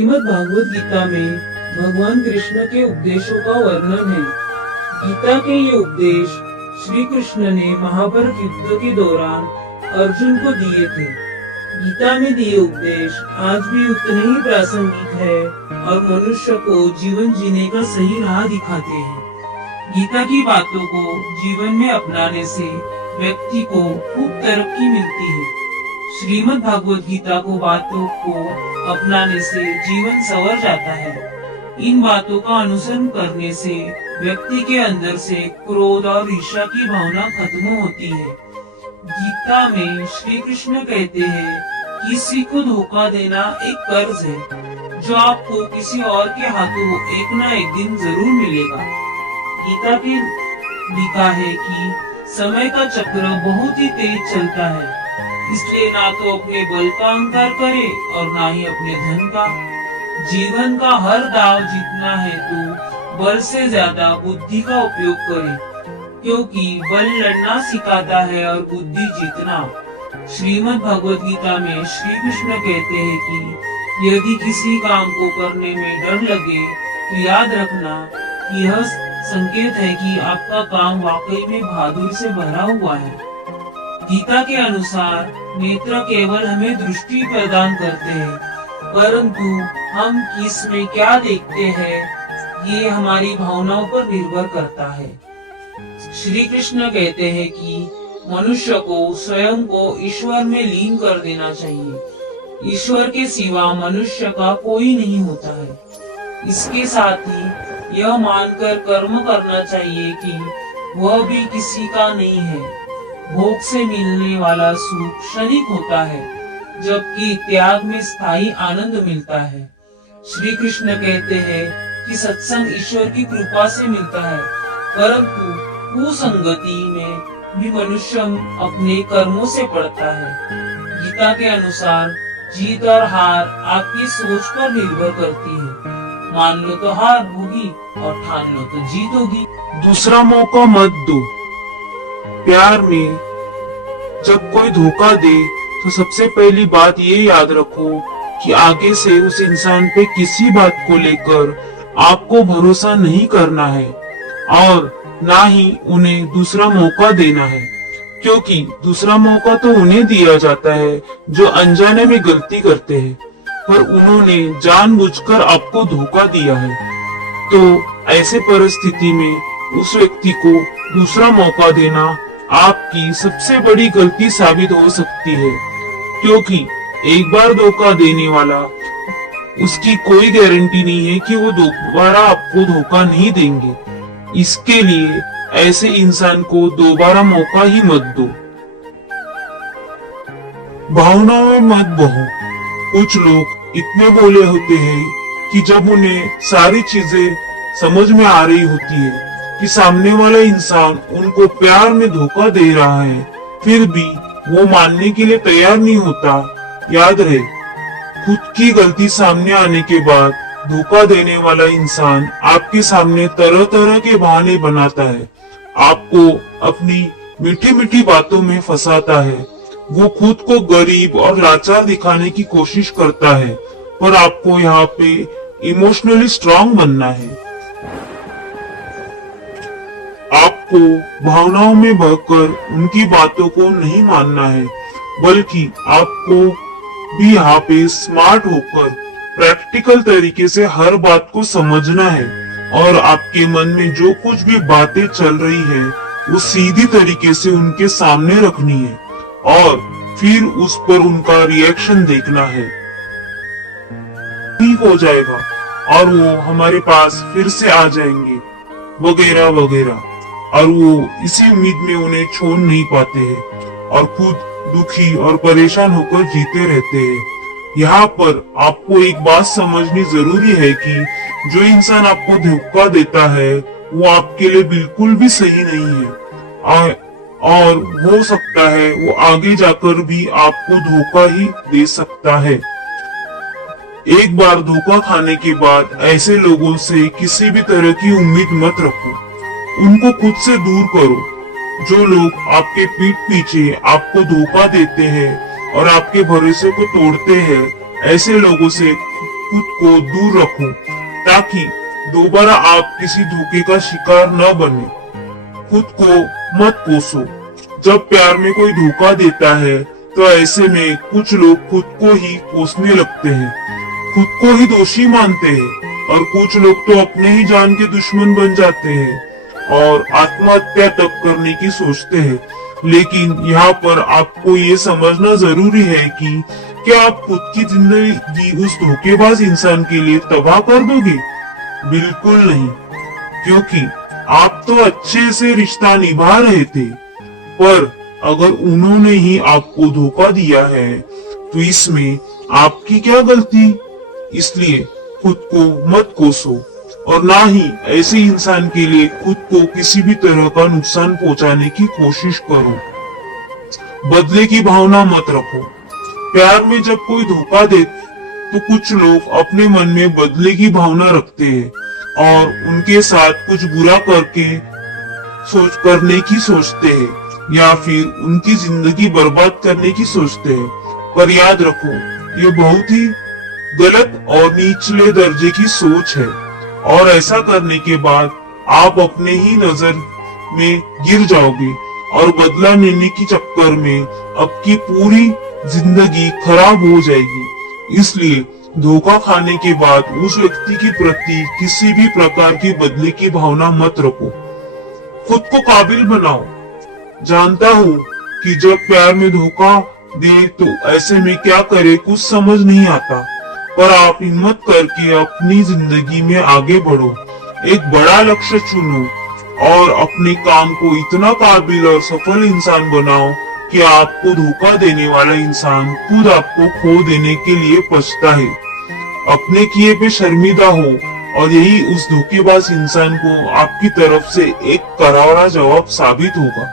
श्रीमद् भागवत गीता में भगवान कृष्ण के उपदेशों का वर्णन है। गीता के ये उपदेश श्री कृष्ण ने महाभारत युद्ध के दौरान अर्जुन को दिए थे। गीता में दिए उपदेश आज भी उतने ही प्रासंगिक है और मनुष्य को जीवन जीने का सही राह दिखाते हैं। गीता की बातों को जीवन में अपनाने से व्यक्ति को खूब तरक्की मिलती है। श्रीमद् भागवत गीता को बातों को अपनाने से जीवन संवर जाता है। इन बातों का अनुसरण करने से व्यक्ति के अंदर से क्रोध और ईर्ष्या की भावना खत्म होती है। गीता में श्री कृष्ण कहते हैं कि किसी को धोखा देना एक कर्ज है जो आपको किसी और के हाथों एक ना एक दिन जरूर मिलेगा। गीता के लिखा है कि समय का चक्र बहुत ही तेज चलता है, इसलिए ना तो अपने बल का अहंकार करे और ना ही अपने धन का। जीवन का हर दाव जीतना है तो बल से ज्यादा बुद्धि का उपयोग करें, क्योंकि बल लड़ना सिखाता है और बुद्धि जीतना। श्रीमद् भगवत गीता में श्री कृष्ण कहते हैं कि यदि किसी काम को करने में डर लगे तो याद रखना कि यह संकेत है कि आपका काम वाकई में बहादुरी से भरा हुआ है। गीता के अनुसार नेत्र केवल हमें दृष्टि प्रदान करते हैं, परंतु हम किस में क्या देखते हैं ये हमारी भावनाओं पर निर्भर करता है। श्री कृष्ण कहते हैं कि मनुष्य को स्वयं को ईश्वर में लीन कर देना चाहिए। ईश्वर के सिवा मनुष्य का कोई नहीं होता है। इसके साथ ही यह मानकर कर्म करना चाहिए कि वह भी किसी का नहीं है। भोग से मिलने वाला सुख क्षणिक होता है, जबकि त्याग में स्थायी आनंद मिलता है। श्री कृष्ण कहते हैं कि सत्संग ईश्वर की कृपा से मिलता है, परंतु कुसंगति में भी मनुष्य अपने कर्मों से पड़ता है। गीता के अनुसार जीत और हार आपकी सोच पर निर्भर करती है। मान लो तो हार होगी और ठान लो तो जीत होगी। दूसरा मौका मत दो। प्यार में जब कोई धोखा दे तो सबसे पहली बात ये याद रखो कि आगे से उस इंसान पे किसी बात को लेकर आपको भरोसा नहीं करना है और ना ही उन्हें दूसरा मौका देना है, क्योंकि दूसरा मौका तो उन्हें दिया जाता है जो अनजाने में गलती करते हैं, पर उन्होंने जानबूझकर आपको धोखा दिया है। तो ऐसे परिस्थिति में उस व्यक्ति को दूसरा मौका देना आपकी सबसे बड़ी गलती साबित हो सकती है, क्योंकि एक बार धोखा देने वाला उसकी कोई गारंटी नहीं है कि वो दोबारा आपको धोखा नहीं देंगे। इसके लिए ऐसे इंसान को दोबारा मौका ही मत दो। भावनाओं में मत बहो। कुछ लोग इतने भोले होते हैं कि जब उन्हें सारी चीजें समझ में आ रही होती है कि सामने वाला इंसान उनको प्यार में धोखा दे रहा है, फिर भी वो मानने के लिए तैयार नहीं होता। याद रहे, खुद की गलती सामने आने के बाद धोखा देने वाला इंसान आपके सामने तरह तरह के बहाने बनाता है, आपको अपनी मीठी मीठी बातों में फंसाता है। वो खुद को गरीब और लाचार दिखाने की कोशिश करता है, पर आपको यहाँ पे इमोशनली स्ट्रांग बनना है। आपको भावनाओं में बहकर उनकी बातों को नहीं मानना है, बल्कि आपको भी यहाँ पे स्मार्ट होकर प्रैक्टिकल तरीके से हर बात को समझना है और आपके मन में जो कुछ भी बातें चल रही है वो सीधी तरीके से उनके सामने रखनी है और फिर उस पर उनका रिएक्शन देखना है। ठीक हो जाएगा और वो हमारे पास फिर से आ जाएंगे वगैरह वगैरह, और वो इसी उम्मीद में उन्हें छोड़ नहीं पाते हैं और खुद दुखी और परेशान होकर जीते रहते हैं। यहाँ पर आपको एक बात समझनी जरूरी है कि जो इंसान आपको धोखा देता है वो आपके लिए बिल्कुल भी सही नहीं है और हो सकता है वो आगे जाकर भी आपको धोखा ही दे सकता है। एक बार धोखा खाने के बाद ऐसे लोगों से किसी भी तरह की उम्मीद मत रखो, उनको खुद से दूर करो। जो लोग आपके पीठ पीछे आपको धोखा देते हैं और आपके भरोसे को तोड़ते हैं, ऐसे लोगों से खुद को दूर रखो ताकि दोबारा आप किसी धोखे का शिकार न बने। खुद को मत कोसो। जब प्यार में कोई धोखा देता है तो ऐसे में कुछ लोग खुद को ही कोसने लगते हैं, खुद को ही दोषी मानते हैं और कुछ लोग तो अपने ही जान के दुश्मन बन जाते हैं और आत्महत्या तक करने की सोचते हैं। लेकिन यहाँ पर आपको ये समझना जरूरी है कि क्या आप खुद की जिंदगी उस धोखेबाज इंसान के लिए तबाह कर दोगे? बिल्कुल नहीं, क्योंकि आप तो अच्छे से रिश्ता निभा रहे थे। पर अगर उन्होंने ही आपको धोखा दिया है तो इसमें आपकी क्या गलती? इसलिए खुद को मत कोसो और ना ही ऐसे इंसान के लिए खुद को किसी भी तरह का नुकसान पहुंचाने की कोशिश करो। बदले की भावना मत रखो। प्यार में जब कोई धोखा दे तो कुछ लोग अपने मन में बदले की भावना रखते हैं और उनके साथ कुछ बुरा करने की सोचते हैं या फिर उनकी जिंदगी बर्बाद करने की सोचते हैं। पर याद रखो, ये बहुत ही गलत और निचले दर्जे की सोच है और ऐसा करने के बाद आप अपने ही नजर में गिर जाओगे और बदला लेने के चक्कर में आपकी पूरी जिंदगी खराब हो जाएगी। इसलिए धोखा खाने के बाद उस व्यक्ति के प्रति किसी भी प्रकार की बदले की भावना मत रखो। खुद को काबिल बनाओ। जानता हूँ कि जब प्यार में धोखा दे तो ऐसे में क्या करे कुछ समझ नहीं आता, पर आप हिम्मत करके अपनी जिंदगी में आगे बढ़ो, एक बड़ा लक्ष्य चुनो और अपने काम को इतना काबिल और सफल इंसान बनाओ कि आपको धोखा देने वाला इंसान खुद आपको खो देने के लिए पछताए, अपने किए पे शर्मिंदा हो और यही उस धोखेबाज इंसान को आपकी तरफ से एक करारा जवाब साबित होगा।